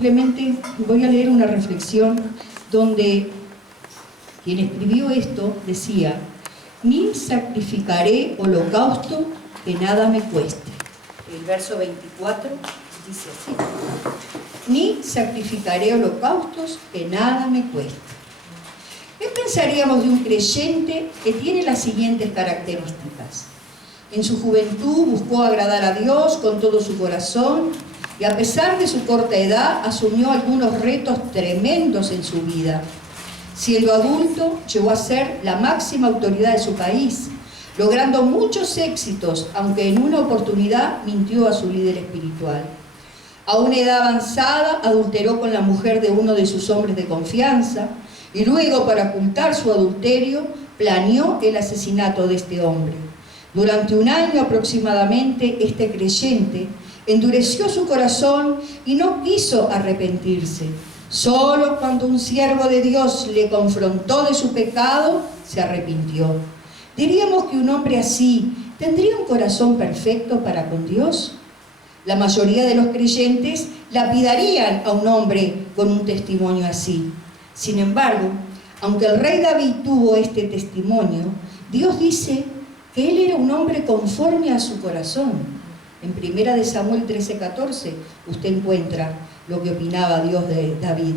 Simplemente voy a leer una reflexión donde quien escribió esto decía: ni sacrificaré holocausto que nada me cueste. El verso 24 dice así: ni sacrificaré holocaustos que nada me cueste. ¿Qué pensaríamos de un creyente que tiene las siguientes características? En su juventud buscó agradar a Dios con todo su corazón y a pesar de su corta edad asumió algunos retos tremendos en su vida. Siendo adulto, llegó a ser la máxima autoridad de su país, logrando muchos éxitos, aunque en una oportunidad mintió a su líder espiritual. A una edad avanzada, adulteró con la mujer de uno de sus hombres de confianza y luego, para ocultar su adulterio, planeó el asesinato de este hombre. Durante un año aproximadamente, este creyente endureció su corazón y no quiso arrepentirse. Solo cuando un siervo de Dios le confrontó de su pecado, se arrepintió. ¿Diríamos que un hombre así tendría un corazón perfecto para con Dios? La mayoría de los creyentes lapidarían a un hombre con un testimonio así. Sin embargo, aunque el rey David tuvo este testimonio, Dios dice que él era un hombre conforme a su corazón. En 1 Samuel 13:14 usted encuentra lo que opinaba Dios de David.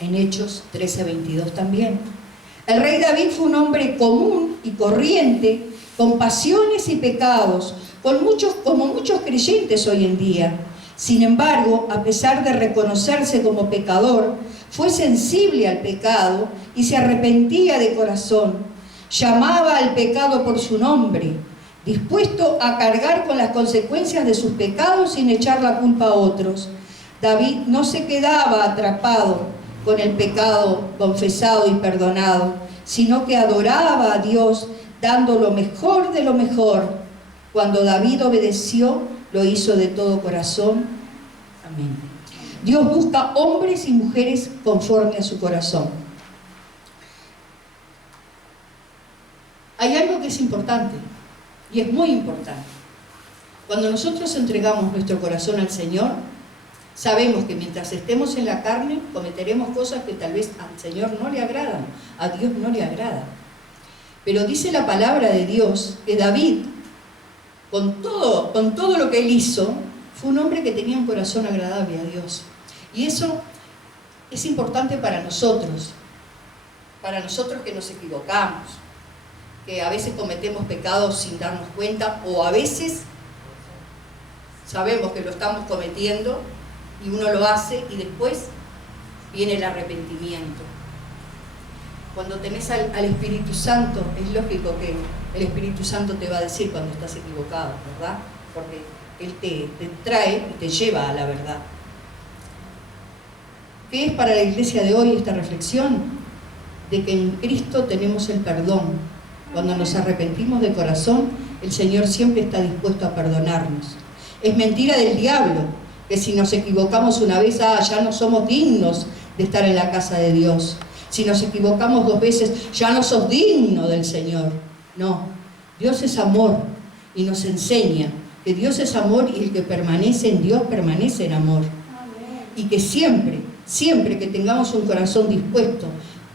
En Hechos 13:22 también. El rey David fue un hombre común y corriente, con pasiones y pecados, como muchos creyentes hoy en día. Sin embargo, a pesar de reconocerse como pecador, fue sensible al pecado y se arrepentía de corazón. Llamaba al pecado por su nombre, dispuesto a cargar con las consecuencias de sus pecados sin echar la culpa a otros. David no se quedaba atrapado con el pecado confesado y perdonado, sino que adoraba a Dios dando lo mejor de lo mejor. Cuando David obedeció, lo hizo de todo corazón. Amén. Dios busca hombres y mujeres conforme a su corazón. Hay algo que es importante, y es muy importante. Cuando nosotros entregamos nuestro corazón al Señor, sabemos que mientras estemos en la carne, cometeremos cosas que tal vez al Señor no le agradan, a Dios no le agrada. Pero dice la palabra de Dios que David, con todo lo que él hizo, fue un hombre que tenía un corazón agradable a Dios. Y eso es importante para nosotros que nos equivocamos, que a veces cometemos pecados sin darnos cuenta, o a veces sabemos que lo estamos cometiendo y uno lo hace y después viene el arrepentimiento. Cuando tenés al Espíritu Santo, es lógico que el Espíritu Santo te va a decir cuando estás equivocado, ¿verdad? Porque Él te trae y te lleva a la verdad. ¿Qué es para la iglesia de hoy esta reflexión? De que en Cristo tenemos el perdón. Cuando nos arrepentimos de corazón, el Señor siempre está dispuesto a perdonarnos. Es mentira del diablo que si nos equivocamos una vez, ya no somos dignos de estar en la casa de Dios. Si nos equivocamos 2 veces, ya no sos digno del Señor. No, Dios es amor y nos enseña que Dios es amor y el que permanece en Dios permanece en amor. Y que siempre que tengamos un corazón dispuesto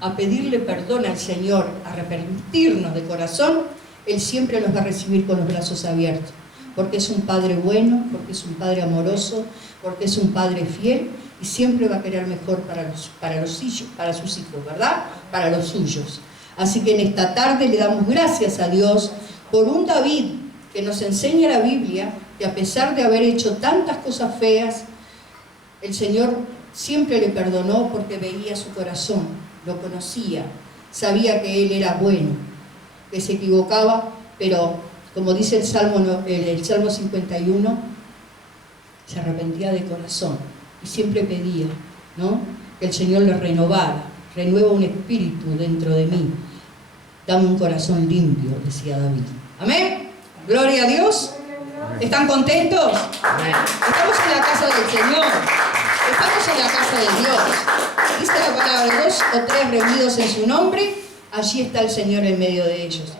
a pedirle perdón al Señor, a arrepentirnos de corazón, Él siempre nos va a recibir con los brazos abiertos. Porque es un Padre bueno, porque es un Padre amoroso, porque es un Padre fiel y siempre va a querer mejor para sus hijos, ¿verdad? Para los suyos. Así que en esta tarde le damos gracias a Dios por un David que nos enseña la Biblia, que a pesar de haber hecho tantas cosas feas, el Señor siempre le perdonó porque veía su corazón, lo conocía, sabía que Él era bueno, que se equivocaba, pero como dice el Salmo 51, se arrepentía de corazón y siempre pedía, ¿no?, que el Señor le renovara. Renueva un espíritu dentro de mí, dame un corazón limpio, decía David. Amén. Gloria a Dios. ¿Están contentos? Amén. Estamos en la casa del Señor. Estamos en la casa de Dios. Dice la palabra: 2 o 3 reunidos en su nombre, allí está el Señor en medio de ellos.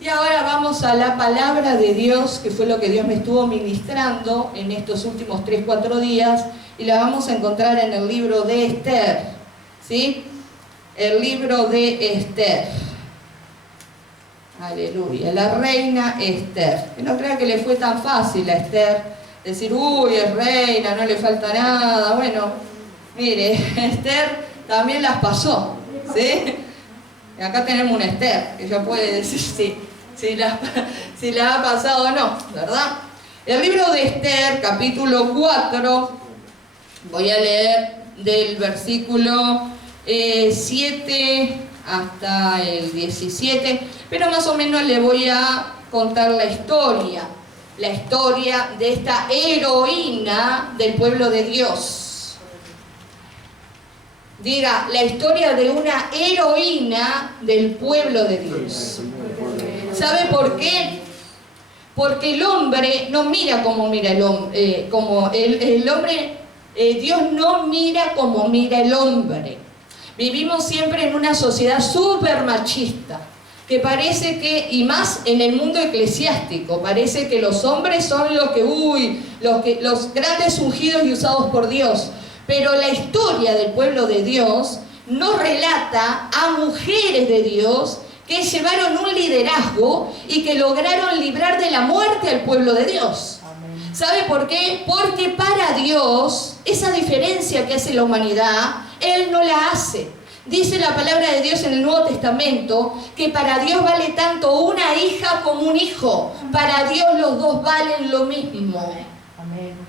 Y ahora vamos a la palabra de Dios, que fue lo que Dios me estuvo ministrando en estos últimos 3-4 días, y la vamos a encontrar en el libro de Esther, ¿sí? El libro de Esther. Aleluya, la reina Esther. Que no crea que le fue tan fácil a Esther decir, uy, es reina, no le falta nada. Bueno, mire, Esther también las pasó, ¿sí? Y acá tenemos una Esther, que ya puede decir si la ha pasado o no, ¿verdad? El libro de Esther, capítulo 4, voy a leer del versículo 7 hasta el 17, pero más o menos le voy a contar la historia de esta heroína del pueblo de Dios. Diga, la historia de una heroína del pueblo de Dios. ¿Sabe por qué? Porque el hombre no mira como mira el hombre, Dios no mira como mira el hombre. Vivimos siempre en una sociedad súper machista, que parece que, y más en el mundo eclesiástico, parece que los hombres son los grandes ungidos y usados por Dios. Pero la historia del pueblo de Dios nos relata a mujeres de Dios que llevaron un liderazgo y que lograron librar de la muerte al pueblo de Dios. ¿Sabe por qué? Porque para Dios, esa diferencia que hace la humanidad, Él no la hace. Dice la palabra de Dios en el Nuevo Testamento que para Dios vale tanto una hija como un hijo. Para Dios los dos valen lo mismo.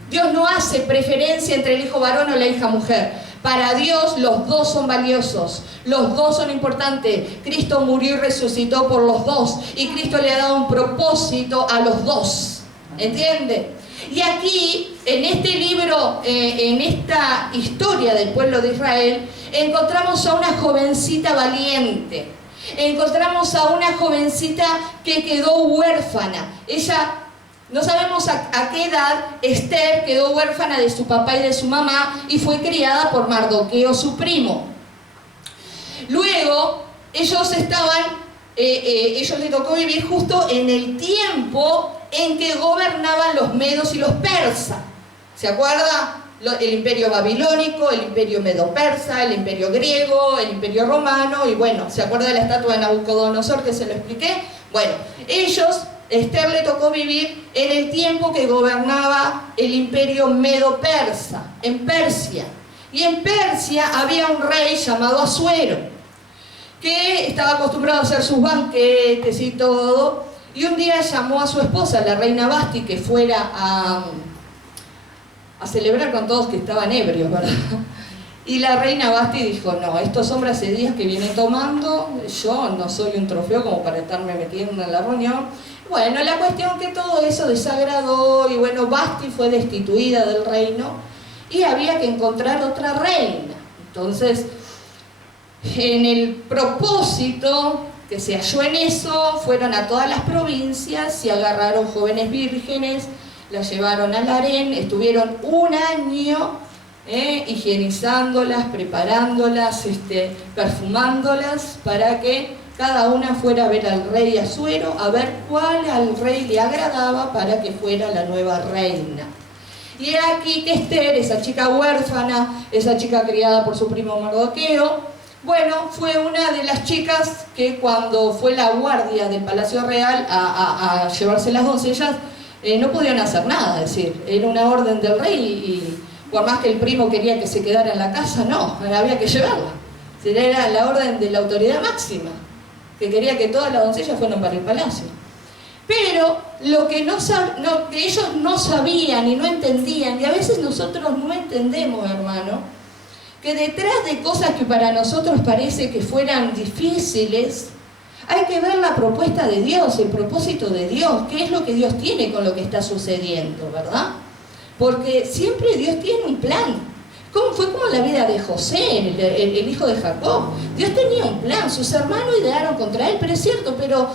Dios no hace preferencia entre el hijo varón o la hija mujer. Para Dios los dos son valiosos, los dos son importantes. Cristo murió y resucitó por los dos, y Cristo le ha dado un propósito a los dos. ¿Entiende? Y aquí, en este libro, en esta historia del pueblo de Israel, encontramos a una jovencita valiente. Encontramos a una jovencita que quedó huérfana. Ella, no sabemos a qué edad, Esther quedó huérfana de su papá y de su mamá y fue criada por Mardoqueo, su primo. Luego, ellos le tocó vivir justo en el tiempo en que gobernaban los medos y los persas. ¿Se acuerda? El imperio babilónico, el imperio medo-persa, el imperio griego, el imperio romano, y bueno, ¿se acuerda de la estatua de Nabucodonosor que se lo expliqué? Bueno, Esther le tocó vivir en el tiempo que gobernaba el imperio medo-persa, en Persia. Y en Persia había un rey llamado Asuero, que estaba acostumbrado a hacer sus banquetes y todo, y un día llamó a su esposa, la reina Vasti, que fuera a celebrar con todos que estaban ebrios, ¿verdad? Y la reina Vasti dijo, no, estos hombres hace días que vienen tomando, yo no soy un trofeo como para estarme metiendo en la reunión. Bueno, la cuestión que todo eso desagradó, y bueno, Vasti fue destituida del reino, y había que encontrar otra reina. Entonces, en el propósito que se halló en eso, fueron a todas las provincias y agarraron jóvenes vírgenes, las llevaron al harén, estuvieron un año higienizándolas, preparándolas, perfumándolas, para que cada una fuera a ver al rey Asuero, a ver cuál al rey le agradaba para que fuera la nueva reina. Y era aquí que Esther, esa chica huérfana, esa chica criada por su primo Mardoqueo, bueno, fue una de las chicas que cuando fue la guardia del Palacio Real a llevarse las doncellas, no podían hacer nada, es decir, era una orden del rey y por más que el primo quería que se quedara en la casa, no, había que llevarla. Era la orden de la autoridad máxima, que quería que todas las doncellas fueran para el palacio. Pero lo que ellos no sabían y no entendían, y a veces nosotros no entendemos, hermano, que detrás de cosas que para nosotros parece que fueran difíciles, hay que ver la propuesta de Dios, el propósito de Dios, qué es lo que Dios tiene con lo que está sucediendo, ¿verdad? Porque siempre Dios tiene un plan. Fue como la vida de José, el hijo de Jacob. Dios tenía un plan, sus hermanos idearon contra él, pero es cierto, pero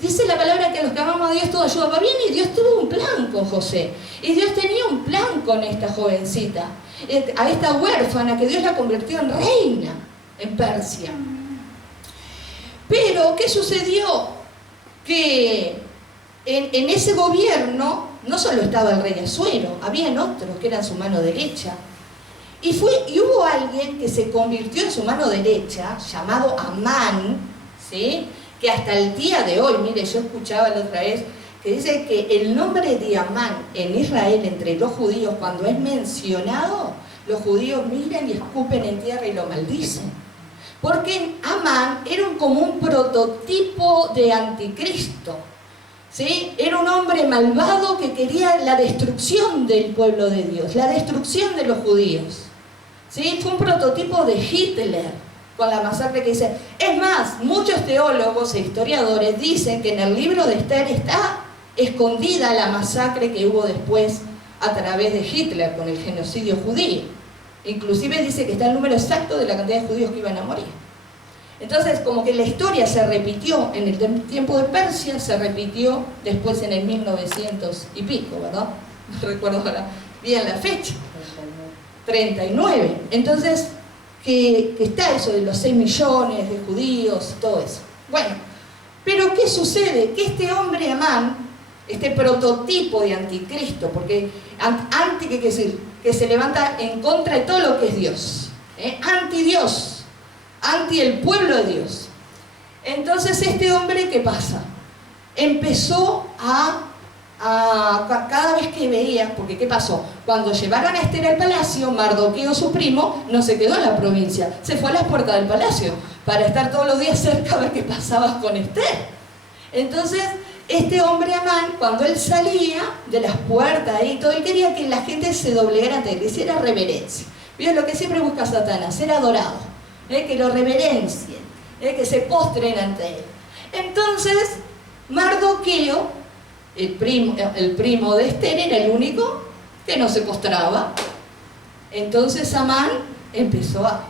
dice la palabra que a los que amamos a Dios todo ayuda para bien, y Dios tuvo un plan con José. Y Dios tenía un plan con esta jovencita, a esta huérfana, que Dios la convirtió en reina en Persia. Pero, ¿qué sucedió? que en ese gobierno no solo estaba el rey Asuero, habían otros que eran su mano derecha. Y hubo alguien que se convirtió en su mano derecha, llamado Amán, ¿sí? Que hasta el día de hoy, mire, yo escuchaba la otra vez, que dice que el nombre de Amán en Israel, entre los judíos, cuando es mencionado, los judíos miran y escupen en tierra y lo maldicen. Porque Amán era como un prototipo de anticristo, ¿sí? Era un hombre malvado que quería la destrucción del pueblo de Dios, la destrucción de los judíos, ¿sí? Fue un prototipo de Hitler con la masacre que dice. Es más, muchos teólogos e historiadores dicen que en el libro de Esther está escondida la masacre que hubo después a través de Hitler con el genocidio judío. Inclusive dice que está el número exacto de la cantidad de judíos que iban a morir. Entonces, como que la historia se repitió en el tiempo de Persia, se repitió después en el 1900 y pico, ¿verdad? No recuerdo ahora bien la fecha. 39. Entonces, que está eso de los 6 millones de judíos y todo eso. Bueno, pero ¿qué sucede? Que este hombre Amán, este prototipo de anticristo, porque anti, ¿qué quiere decir? Que se levanta en contra de todo lo que es Dios, anti-Dios, anti el pueblo de Dios. Entonces este hombre, ¿qué pasa? Empezó cada vez que veía, porque ¿qué pasó? Cuando llevaron a Esther al palacio, Mardoqueo, su primo, no se quedó en la provincia, se fue a las puertas del palacio para estar todos los días cerca a ver qué pasaba con Esther. Entonces este hombre Amán, cuando él salía de las puertas ahí, todo, él quería que la gente se doblegara ante él, hiciera reverencia. ¿Vieron lo que siempre busca Satanás? Ser adorado, que lo reverencien, que se postren ante él. Entonces, Mardoqueo, el primo de Esther, era el único que no se postraba. Entonces Amán empezó a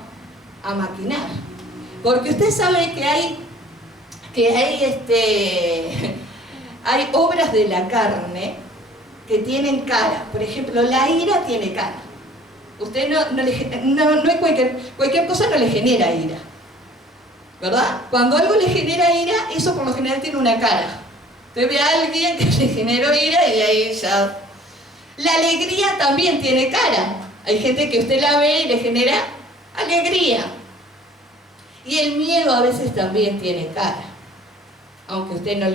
maquinar. Porque usted sabe que hay obras de la carne que tienen cara. Por ejemplo, la ira tiene cara. Usted no es cualquier cosa no le genera ira, ¿verdad? Cuando algo le genera ira, eso por lo general tiene una cara. Usted ve a alguien que le generó ira y ahí ya... La alegría también tiene cara. Hay gente que usted la ve y le genera alegría. Y el miedo a veces también tiene cara, aunque usted no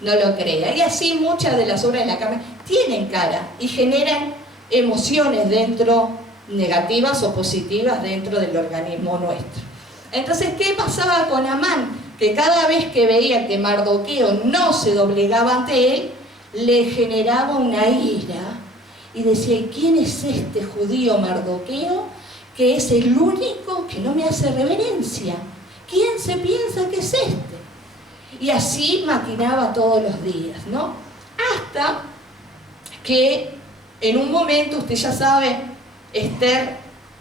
lo crea. Y así muchas de las obras de la carne tienen cara y generan emociones dentro, negativas o positivas, dentro del organismo nuestro. Entonces, ¿qué pasaba con Amán? Que cada vez que veía que Mardoqueo no se doblegaba ante él, le generaba una ira y decía: ¿y quién es este judío Mardoqueo que es el único que no me hace reverencia? ¿Quién se piensa que es este? Y así maquinaba todos los días, ¿no? Hasta que en un momento, usted ya sabe, Esther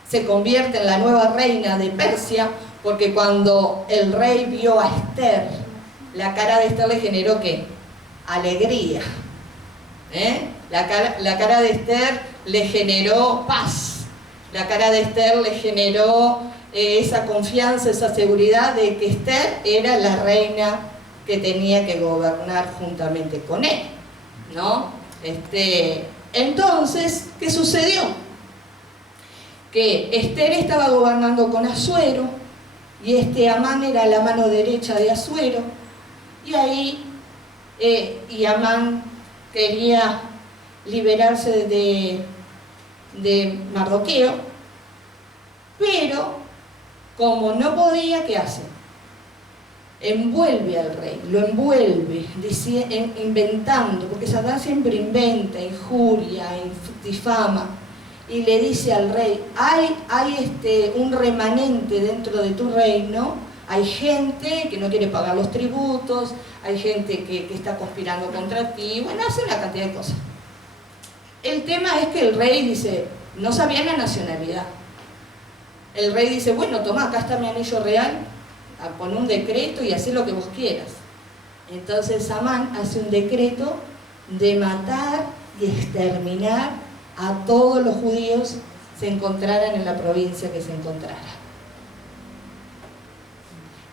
se convierte en la nueva reina de Persia, porque cuando el rey vio a Esther, la cara de Esther le generó ¿qué? Alegría. La cara de Esther le generó paz. La cara de Esther le generó esa confianza, esa seguridad de que Esther era la reina que tenía que gobernar juntamente con él, ¿no? Entonces, ¿qué sucedió? Que Esther estaba gobernando con Asuero y Amán era la mano derecha de Asuero, y ahí y Amán quería liberarse de Mardoqueo, pero como no podía, ¿qué hace? Envuelve al rey, lo envuelve, inventando, porque Satanás siempre inventa, injuria, difama, y le dice al rey: hay un remanente dentro de tu reino, hay gente que no quiere pagar los tributos, hay gente que está conspirando contra ti, bueno, hace una cantidad de cosas. El tema es que el rey dice, no sabía la nacionalidad. El rey dice: bueno, toma, acá está mi anillo real, pon un decreto y haz lo que vos quieras. Entonces Amán hace un decreto de matar y exterminar a todos los judíos, se encontraran en la provincia que se encontrara.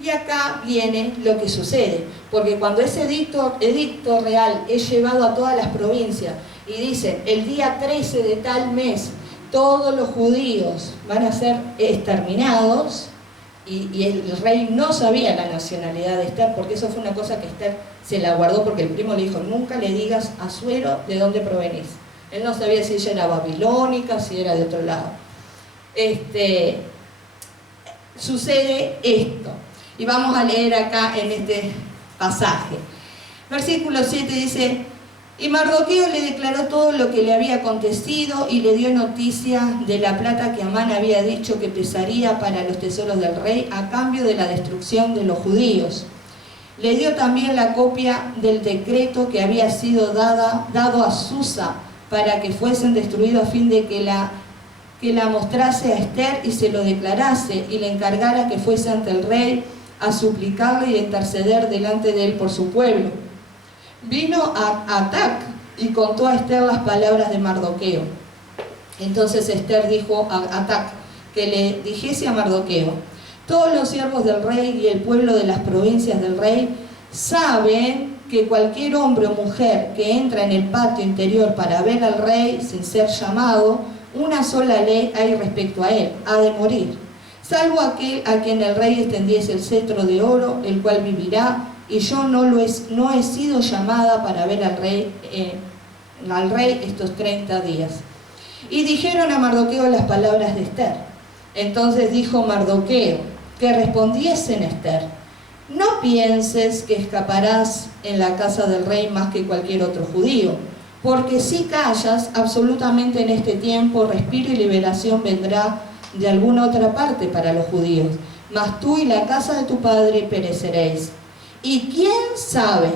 Y acá viene lo que sucede, porque cuando ese edicto real es llevado a todas las provincias y dicen, el día 13 de tal mes, todos los judíos van a ser exterminados, y el rey no sabía la nacionalidad de Esther, porque eso fue una cosa que Esther se la guardó, porque el primo le dijo, nunca le digas a Asuero de dónde provenís. Él no sabía si ella era babilónica, si era de otro lado. Sucede esto. Y vamos a leer acá en este pasaje. Versículo 7 dice, y Mardoqueo le declaró todo lo que le había acontecido y le dio noticia de la plata que Amán había dicho que pesaría para los tesoros del rey a cambio de la destrucción de los judíos. Le dio también la copia del decreto que había sido dado a Susa para que fuesen destruidos a fin de que la mostrase a Esther y se lo declarase y le encargara que fuese ante el rey a suplicarle y a interceder delante de él por su pueblo. Vino a Atac y contó a Esther las palabras de Mardoqueo. Entonces Esther dijo a Atac que le dijese a Mardoqueo, todos los siervos del rey y el pueblo de las provincias del rey saben que cualquier hombre o mujer que entra en el patio interior para ver al rey sin ser llamado, una sola ley hay respecto a él, ha de morir, salvo aquel a quien el rey extendiese el cetro de oro, el cual vivirá, y yo no he sido llamada para ver al rey estos 30 días. Y dijeron a Mardoqueo las palabras de Esther. Entonces dijo Mardoqueo, que respondiesen a Esther, no pienses que escaparás en la casa del rey más que cualquier otro judío, porque si callas, absolutamente en este tiempo respiro y liberación vendrá de alguna otra parte para los judíos, mas tú y la casa de tu padre pereceréis. Y quién sabe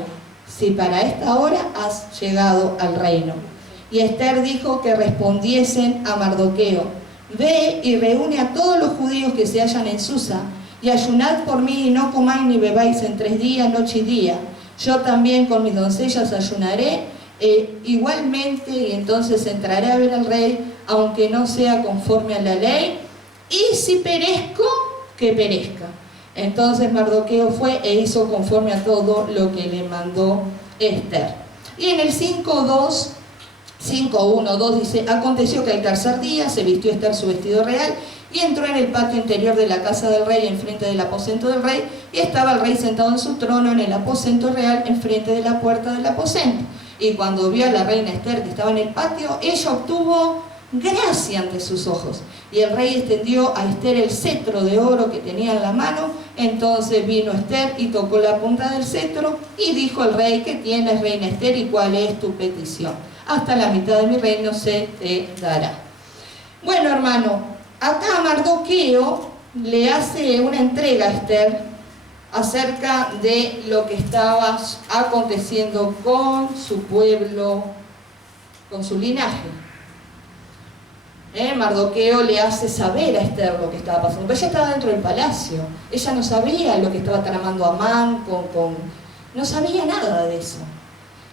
si para esta hora has llegado al reino. Y Esther dijo que respondiesen a Mardoqueo, ve y reúne a todos los judíos que se hallan en Susa, y ayunad por mí y no comáis ni bebáis en 3 días, noche y día. Yo también con mis doncellas ayunaré igualmente, y entonces entraré a ver al rey, aunque no sea conforme a la ley, y si perezco, que perezca. Entonces Mardoqueo fue e hizo conforme a todo lo que le mandó Esther. Y en el 5.1.2 dice, aconteció que al tercer día se vistió Esther su vestido real y entró en el patio interior de la casa del rey enfrente del aposento del rey, y estaba el rey sentado en su trono en el aposento real enfrente de la puerta del aposento. Y cuando vio a la reina Esther que estaba en el patio, ella obtuvo gracia ante sus ojos. Y el rey extendió a Esther el cetro de oro que tenía en la mano. Entonces vino Esther y tocó la punta del cetro, y dijo el rey, ¿qué tienes, reina Esther, y cuál es tu petición? Hasta la mitad de mi reino se te dará. Bueno, hermano, acá Mardoqueo le hace una entrega a Esther acerca de lo que estaba aconteciendo con su pueblo, con su linaje. Mardoqueo le hace saber a Esther lo que estaba pasando, pero ella estaba dentro del palacio, ella no sabía lo que estaba tramando Amán, no sabía nada de eso.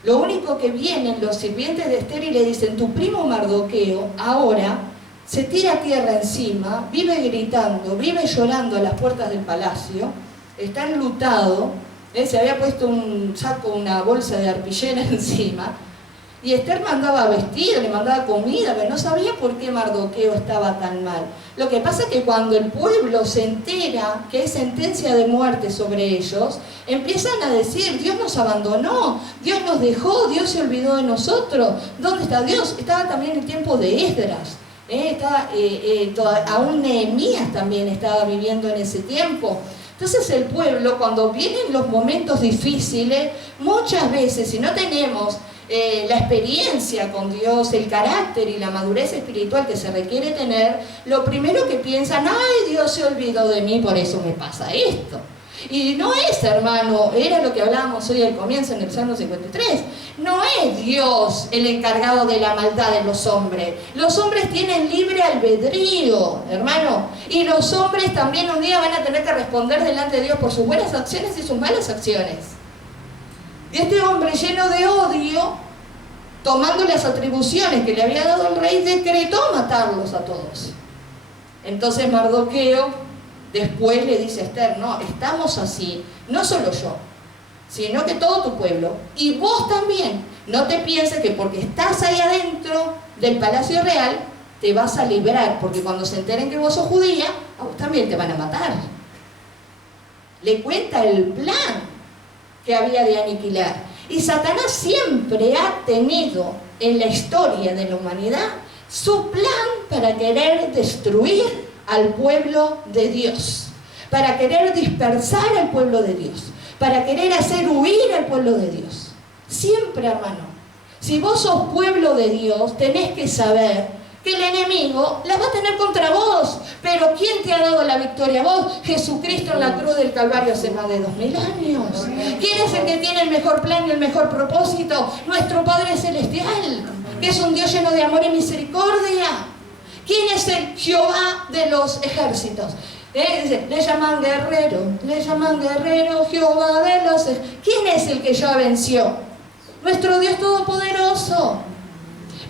Lo único que vienen los sirvientes de Esther y le dicen, tu primo Mardoqueo ahora se tira a tierra encima, vive gritando, vive llorando a las puertas del palacio, está enlutado, se había puesto un saco, una bolsa de arpillera encima, y Esther mandaba vestir, le mandaba comida, pero no sabía por qué Mardoqueo estaba tan mal. Lo que pasa es que cuando el pueblo se entera que hay sentencia de muerte sobre ellos, empiezan a decir, Dios nos abandonó, Dios nos dejó, Dios se olvidó de nosotros. ¿Dónde está Dios? Estaba también el tiempo de Esdras, aún Nehemías también estaba viviendo en ese tiempo. Entonces el pueblo, cuando vienen los momentos difíciles, muchas veces, si no tenemos la experiencia con Dios, el carácter y la madurez espiritual que se requiere tener, lo primero que piensan, ay, Dios se olvidó de mí, por eso me pasa esto. Y no es, hermano, era lo que hablábamos hoy al comienzo en el Salmo 53, no es Dios el encargado de la maldad de los hombres. Los hombres tienen libre albedrío, hermano, y los hombres también un día van a tener que responder delante de Dios por sus buenas acciones y sus malas acciones. Y este hombre, lleno de odio, tomando las atribuciones que le había dado el rey, decretó matarlos a todos. Entonces Mardoqueo después le dice a Esther, no, estamos así, no solo yo, sino que todo tu pueblo, y vos también. No te pienses que porque estás ahí adentro del palacio real, te vas a librar, porque cuando se enteren que vos sos judía, a vos también te van a matar. Le cuenta el plan que había de aniquilar. Y Satanás siempre ha tenido en la historia de la humanidad su plan para querer destruir al pueblo de Dios, para querer dispersar al pueblo de Dios, para querer hacer huir al pueblo de Dios. Siempre, hermano, si vos sos pueblo de Dios, tenés que saber que el enemigo la va a tener contra vos. Pero ¿quién te ha dado la victoria? Vos, Jesucristo en la cruz del Calvario hace más de 2000 años. ¿Quién es el que tiene el mejor plan y el mejor propósito? Nuestro Padre Celestial, que es un Dios lleno de amor y misericordia. ¿Quién es el Jehová de los ejércitos? Le llaman guerrero, Jehová de los ejércitos. ¿Quién es el que ya venció? Nuestro Dios Todopoderoso.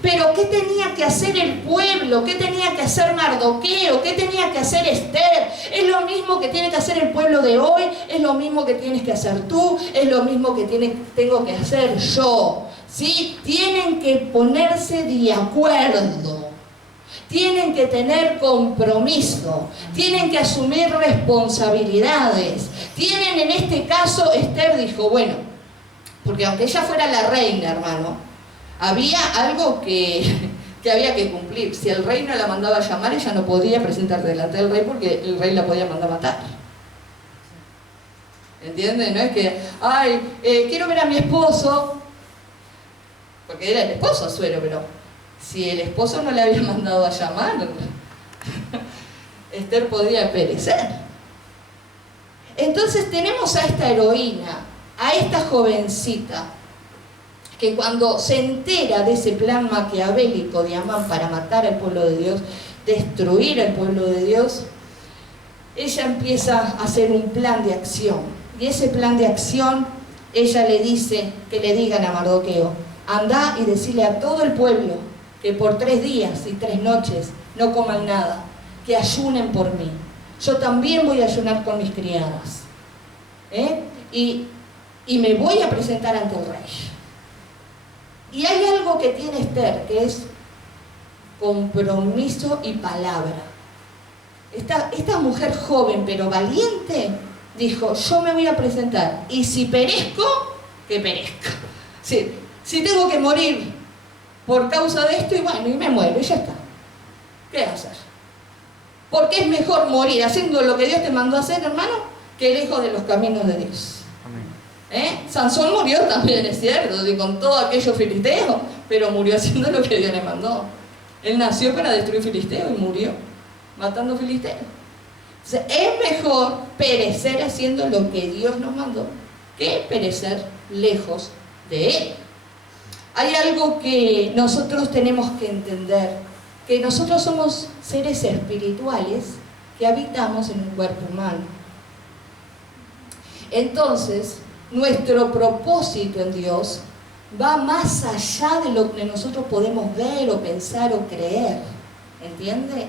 Pero ¿qué tenía que hacer el pueblo? ¿Qué tenía que hacer Mardoqueo? ¿Qué tenía que hacer Esther? Es lo mismo que tiene que hacer el pueblo de hoy, es lo mismo que tienes que hacer tú, es lo mismo que tengo que hacer yo. ¿Sí? Tienen que ponerse de acuerdo. Tienen que tener compromiso, tienen que asumir responsabilidades. Tienen, en este caso, Esther dijo, bueno, porque aunque ella fuera la reina, hermano, había algo que había que cumplir. Si el rey no la mandaba a llamar, ella no podía presentarse delante del rey porque el rey la podía mandar a matar. ¿Entienden? No es que, quiero ver a mi esposo, porque era el esposo Asuero, pero si el esposo no le había mandado a llamar, Esther podía perecer. Entonces tenemos a esta heroína, a esta jovencita, que cuando se entera de ese plan maquiavélico de Amán para matar al pueblo de Dios, destruir al pueblo de Dios, ella empieza a hacer un plan de acción. Y ese plan de acción, ella le dice que le digan a Mardoqueo, anda y decirle a todo el pueblo que por 3 días y 3 noches no coman nada, que ayunen por mí. Yo también voy a ayunar con mis criadas. Y me voy a presentar ante el rey. Y hay algo que tiene Esther, que es compromiso y palabra. Esta mujer joven pero valiente dijo, yo me voy a presentar, y si perezco, que perezca. Si tengo que morir por causa de esto, y bueno, y me muero, y ya está. ¿Qué hacer? Porque es mejor morir haciendo lo que Dios te mandó a hacer, hermano, que lejos de los caminos de Dios. Sansón murió también, es cierto, y con todo aquello filisteo, pero murió haciendo lo que Dios le mandó. Él nació para destruir filisteos y murió matando filisteos. Entonces, es mejor perecer haciendo lo que Dios nos mandó que perecer lejos de Él. Hay algo que nosotros tenemos que entender, que nosotros somos seres espirituales que habitamos en un cuerpo humano. Entonces, nuestro propósito en Dios va más allá de lo que nosotros podemos ver o pensar o creer. ¿Entiende?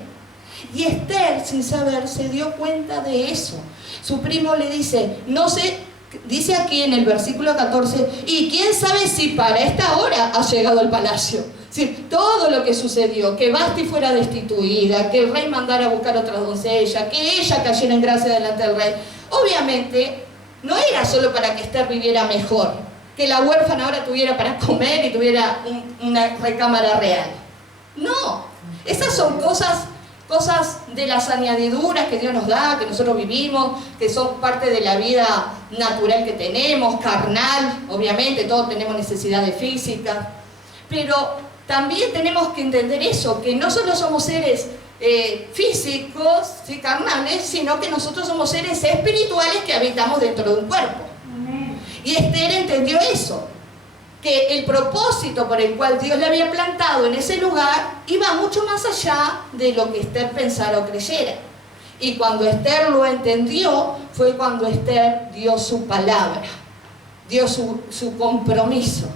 Y Esther, sin saber, se dio cuenta de eso. Su primo le dice, no sé, dice aquí en el versículo 14, y quién sabe si para esta hora ha llegado al palacio. Sí, todo lo que sucedió, que Vasti fuera destituida, que el rey mandara a buscar otra doncella, que ella cayera en gracia delante del rey, obviamente no era solo para que Esther viviera mejor, que la huérfana ahora tuviera para comer y tuviera una recámara real. No, esas son cosas de las añadiduras que Dios nos da, que nosotros vivimos, que son parte de la vida natural que tenemos, carnal, obviamente, todos tenemos necesidades físicas, pero también tenemos que entender eso, que no solo somos seres físicos, ¿sí?, carnales, sino que nosotros somos seres espirituales que habitamos dentro de un cuerpo. Amén. Y Esther entendió eso, que el propósito por el cual Dios le había plantado en ese lugar iba mucho más allá de lo que Esther pensara o creyera. Y cuando Esther lo entendió, fue cuando Esther dio su palabra, dio su compromiso,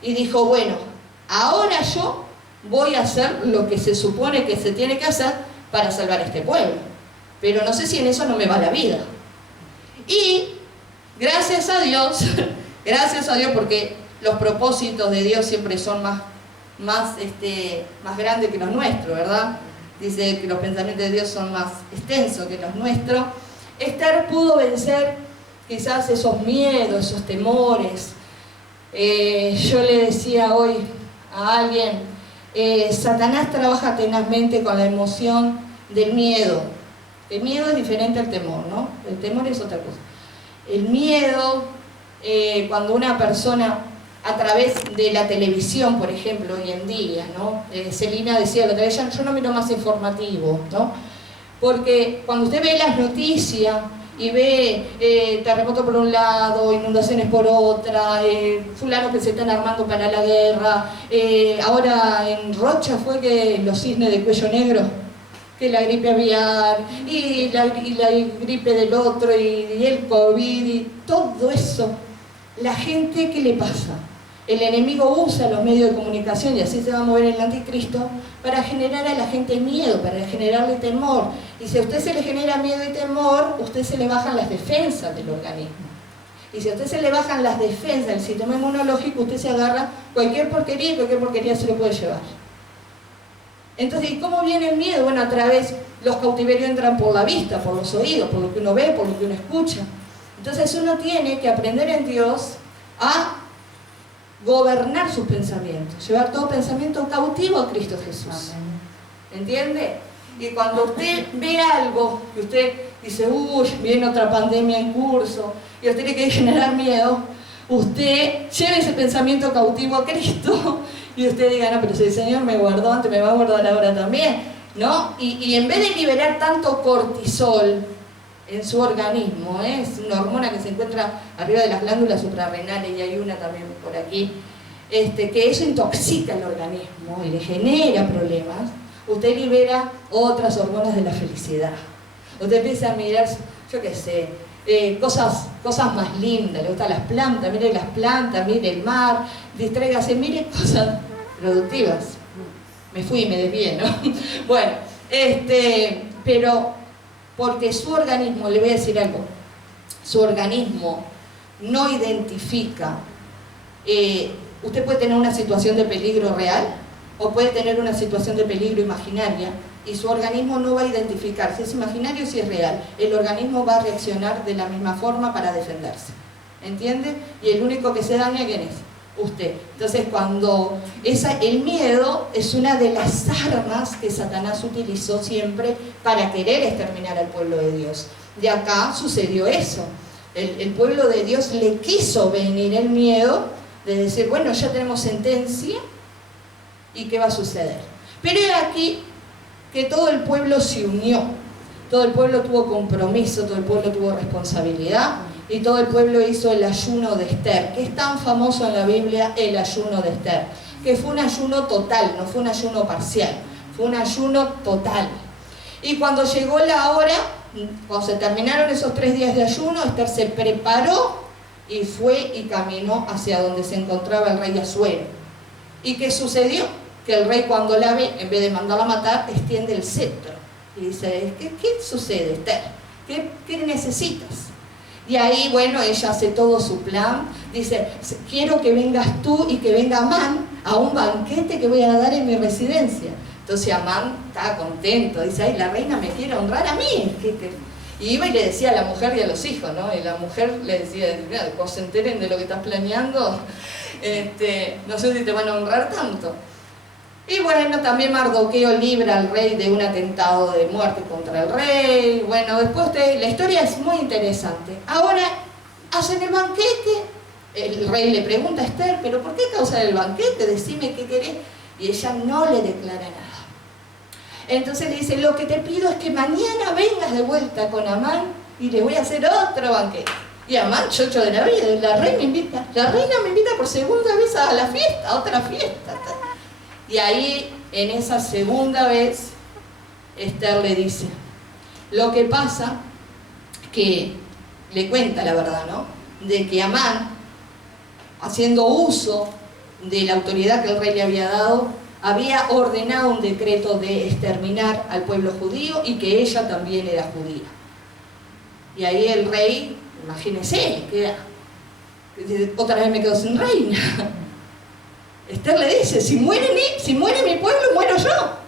y dijo, bueno, ahora yo voy a hacer lo que se supone que se tiene que hacer para salvar a este pueblo. pero no sé si en eso no me va la vida. Y gracias a Dios porque los propósitos de Dios siempre son más grandes que los nuestros, ¿verdad? Dice que los pensamientos de Dios son más extensos que los nuestros. Esther pudo vencer quizás esos miedos, esos temores. Yo le decía hoy a alguien, Satanás trabaja tenazmente con la emoción del miedo. El miedo es diferente al temor, ¿no? El temor es otra cosa. El miedo, cuando una persona, a través de la televisión, por ejemplo, hoy en día, ¿no? Celina decía la otra vez, yo no miro más informativo, ¿no? Porque cuando usted ve las noticias y ve terremoto por un lado, inundaciones por otra, fulanos que se están armando para la guerra, ahora en Rocha fue que los cisnes de cuello negro, que la gripe aviar, y la gripe del otro, y el COVID, y todo eso, la gente, ¿qué le pasa? El enemigo usa los medios de comunicación, y así se va a mover el anticristo, para generar a la gente miedo, para generarle temor. Y si a usted se le genera miedo y temor, a usted se le bajan las defensas del organismo. Y si a usted se le bajan las defensas del sistema inmunológico, usted se agarra cualquier porquería, y cualquier porquería se lo puede llevar. Entonces, ¿y cómo viene el miedo? Bueno, a través, los cautiverios entran por la vista, por los oídos, por lo que uno ve, por lo que uno escucha. Entonces uno tiene que aprender en Dios a gobernar sus pensamientos, llevar todo pensamiento cautivo a Cristo Jesús. ¿Entiende? Y cuando usted ve algo que usted dice, uy, viene otra pandemia en curso, y a usted le quiere generar miedo, usted lleve ese pensamiento cautivo a Cristo, y usted diga, no, pero si el Señor me guardó antes, me va a guardar ahora también, ¿no? Y en vez de liberar tanto cortisol en su organismo, es una hormona que se encuentra arriba de las glándulas suprarrenales, y hay una también por aquí, que eso intoxica el organismo y le genera problemas, usted libera otras hormonas de la felicidad. Usted empieza a mirar, yo qué sé, cosas más lindas, le gustan las plantas, mire el mar, distráigase, mire cosas productivas. Me fui y me desvié, ¿no? Bueno, pero porque su organismo, le voy a decir algo, su organismo no identifica, usted puede tener una situación de peligro real o puede tener una situación de peligro imaginaria, y su organismo no va a identificar si es imaginario o si es real. El organismo va a reaccionar de la misma forma para defenderse, ¿entiende? Y el único que se daña, ¿quién es? Usted. Entonces, el miedo es una de las armas que Satanás utilizó siempre para querer exterminar al pueblo de Dios. De acá sucedió eso. El pueblo de Dios le quiso venir el miedo de decir, bueno, ya tenemos sentencia, ¿y qué va a suceder? Pero es aquí que todo el pueblo se unió, todo el pueblo tuvo compromiso, todo el pueblo tuvo responsabilidad, y todo el pueblo hizo el ayuno de Esther, que es tan famoso en la Biblia, el ayuno de Esther, que fue un ayuno total, no fue un ayuno parcial, fue un ayuno total. Y cuando llegó la hora, cuando se terminaron esos 3 días de ayuno, Esther se preparó y fue y caminó hacia donde se encontraba el rey Asuero. ¿Y qué sucedió? Que el rey, cuando la ve, en vez de mandarla a matar, extiende el cetro y dice, ¿qué sucede, Esther? ¿Qué necesitas? Y ahí, bueno, ella hace todo su plan, dice, quiero que vengas tú y que venga Amán a un banquete que voy a dar en mi residencia. Entonces Amán estaba contento, dice, ay, la reina me quiere honrar a mí. Y iba y le decía a la mujer y a los hijos, ¿no? Y la mujer le decía, mira, cuando se enteren de lo que estás planeando, no sé si te van a honrar tanto. Y bueno, también Mardoqueo libra al rey de un atentado de muerte contra el rey. Bueno, después la historia es muy interesante. Ahora hacen el banquete, el rey le pregunta a Esther, ¿pero por qué causar el banquete? Decime qué querés. Y ella no le declara nada. Entonces le dice, lo que te pido es que mañana vengas de vuelta con Amán y le voy a hacer otro banquete. Y Amán, chocho de la vida, la reina me invita por segunda vez a la fiesta, a otra fiesta. Y ahí, en esa segunda vez, Esther le dice, lo que pasa, que le cuenta la verdad, ¿no? De que Amán, haciendo uso de la autoridad que el rey le había dado, había ordenado un decreto de exterminar al pueblo judío y que ella también era judía. Y ahí el rey, imagínense, otra vez me quedo sin reina. Esther le dice, si muere mi pueblo, muero yo.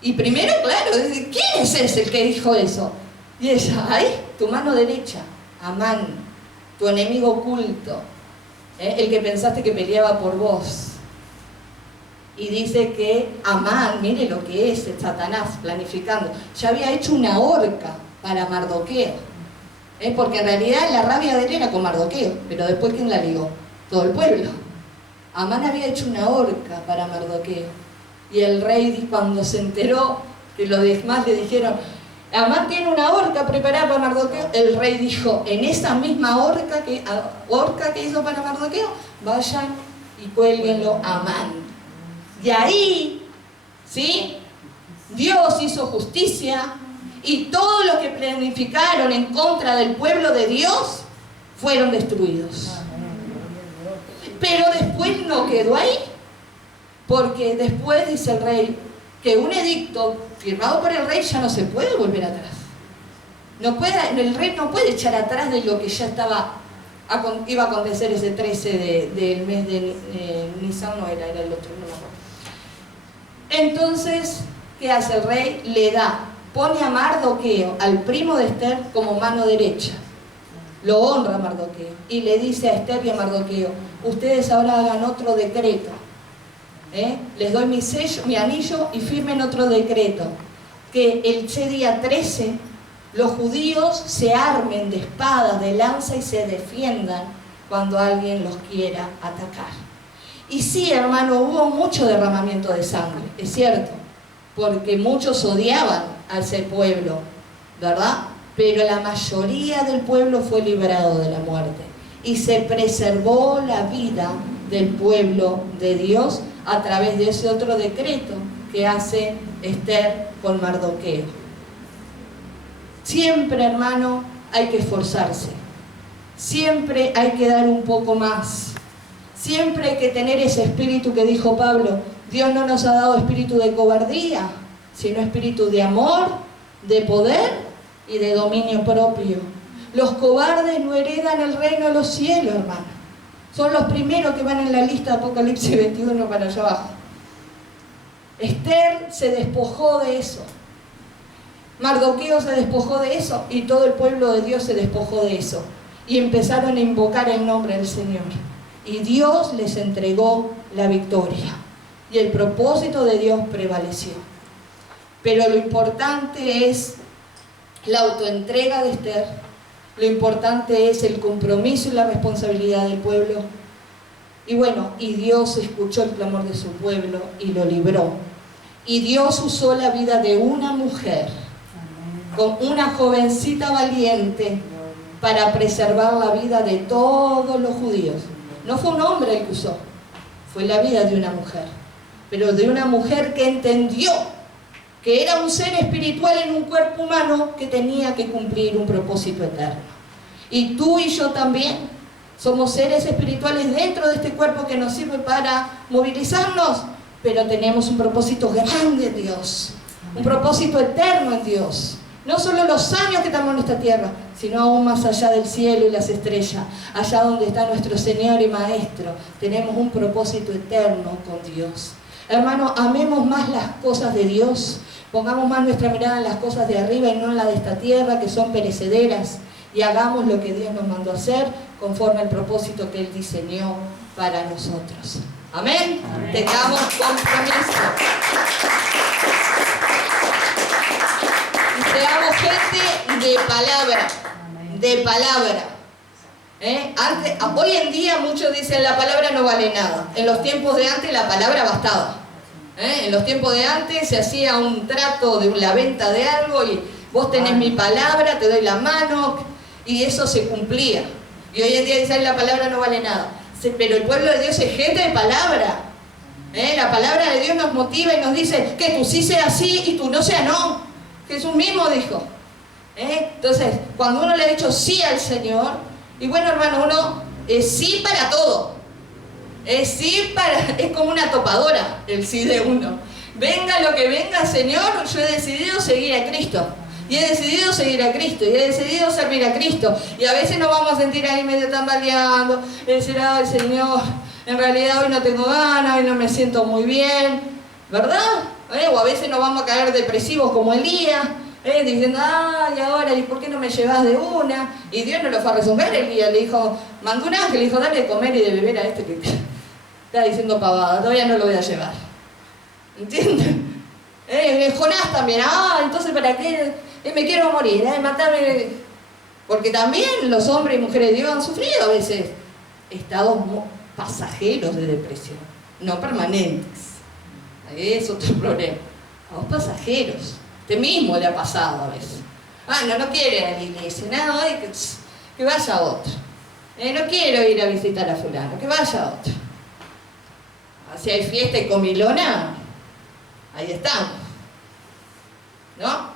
Y primero, claro, dice, ¿quién es ese el que dijo eso? Y ella, ahí, tu mano derecha, Amán, tu enemigo oculto, el que pensaste que peleaba por vos. Y dice que Amán, mire lo que es el Satanás planificando, ya había hecho una horca para Mardoqueo. Porque en realidad la rabia de él era con Mardoqueo, pero después ¿quién la ligó? Todo el pueblo. Amán había hecho una horca para Mardoqueo. Y el rey, cuando se enteró que los demás le dijeron, Amán tiene una horca preparada para Mardoqueo, el rey dijo, en esa misma horca que hizo para Mardoqueo, vayan y cuélguenlo a Amán. Y ahí, ¿sí? Dios hizo justicia y todos los que planificaron en contra del pueblo de Dios fueron destruidos. Pero después no quedó ahí, porque después dice el rey que un edicto firmado por el rey ya no se puede volver atrás. El rey no puede echar atrás de lo que ya iba a acontecer ese 13 del mes de Nisan, no era el otro, no me acuerdo. Entonces, ¿qué hace el rey? Pone a Mardoqueo, al primo de Esther, como mano derecha. Lo honra a Mardoqueo y le dice a Esther y a Mardoqueo, ustedes ahora hagan otro decreto. Les doy mi sello, mi anillo y firmen otro decreto. Que ese día 13 los judíos se armen de espada, de lanza y se defiendan cuando alguien los quiera atacar. Y sí, hermano, hubo mucho derramamiento de sangre, es cierto, porque muchos odiaban a ese pueblo, ¿verdad? Pero la mayoría del pueblo fue librado de la muerte y se preservó la vida del pueblo de Dios a través de ese otro decreto que hace Esther con Mardoqueo. Siempre, hermano, hay que esforzarse. Siempre hay que dar un poco más. Siempre hay que tener ese espíritu que dijo Pablo. Dios no nos ha dado espíritu de cobardía, sino espíritu de amor, de poder y de dominio propio. Los cobardes no heredan el reino de los cielos, hermano. Son los primeros que van en la lista de Apocalipsis 21 para allá abajo. Esther se despojó de eso. Mardoqueo se despojó de eso y todo el pueblo de Dios se despojó de eso. Y empezaron a invocar el nombre del Señor. Y Dios les entregó la victoria. Y el propósito de Dios prevaleció. Pero lo importante es la autoentrega de Esther. Lo importante es el compromiso y la responsabilidad del pueblo. Y bueno, y Dios escuchó el clamor de su pueblo y lo libró. Y Dios usó la vida de una mujer, con una jovencita valiente, para preservar la vida de todos los judíos. No fue un hombre el que usó, fue la vida de una mujer. Pero de una mujer que entendió que era un ser espiritual en un cuerpo humano que tenía que cumplir un propósito eterno. Y tú y yo también somos seres espirituales dentro de este cuerpo que nos sirve para movilizarnos, pero tenemos un propósito grande en Dios, un propósito eterno en Dios. No solo los años que estamos en esta tierra, sino aún más allá del cielo y las estrellas, allá donde está nuestro Señor y Maestro, tenemos un propósito eterno con Dios. Hermano, amemos más las cosas de Dios, pongamos más nuestra mirada en las cosas de arriba y no en las de esta tierra, que son perecederas, y hagamos lo que Dios nos mandó hacer conforme al propósito que Él diseñó para nosotros. Amén. Amén. Tengamos compromiso. Y seamos gente de palabra. De palabra. Hoy en día muchos dicen la palabra no vale nada. En los tiempos de antes la palabra bastaba. En los tiempos de antes se hacía un trato de la venta de algo y vos tenés mi palabra, te doy la mano, y eso se cumplía. Y hoy en día dicen la palabra no vale nada. Pero el pueblo de Dios es gente de palabra. La palabra de Dios nos motiva y nos dice que tú sí sea sí y tú no sea no. Jesús mismo dijo. Entonces, cuando uno le ha dicho sí al Señor, y bueno, hermano, uno es sí para todo. Es sí es como una topadora el sí de uno. Venga lo que venga, Señor, yo he decidido seguir a Cristo. Y he decidido seguir a Cristo, y he decidido servir a Cristo. Y a veces nos vamos a sentir ahí medio tambaleando, y decir, ay Señor, en realidad hoy no tengo ganas, hoy no me siento muy bien, ¿verdad? O a veces nos vamos a caer depresivos como Elías, diciendo, ay, ahora, ¿y por qué no me llevas de una? Y Dios no lo fue a resolver. Elías le dijo, mandó un ángel, le dijo, dale de comer y de beber a este que está diciendo pavada, todavía no lo voy a llevar. ¿Entiendes? Jonás también, entonces ¿para qué? Me quiero morir, matame. Porque también los hombres y mujeres de Dios han sufrido a veces estados pasajeros de depresión, no permanentes. Es otro problema. Estados pasajeros. Usted mismo le ha pasado a veces. No quiere ir a la iglesia, que vaya otro. No quiero ir a visitar a fulano, que vaya otro. Si hay fiesta y comilona, ahí estamos. ¿No?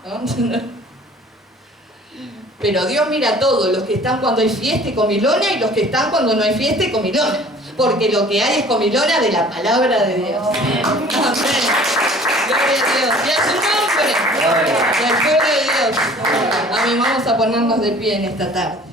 Pero Dios mira a todos, los que están cuando hay fiesta y comilona y los que están cuando no hay fiesta y comilona. Porque lo que hay es comilona de la palabra de Dios. Amén. Gloria a Dios. Y a su nombre. Y al pueblo de Dios. Amén. Vamos a ponernos de pie en esta tarde.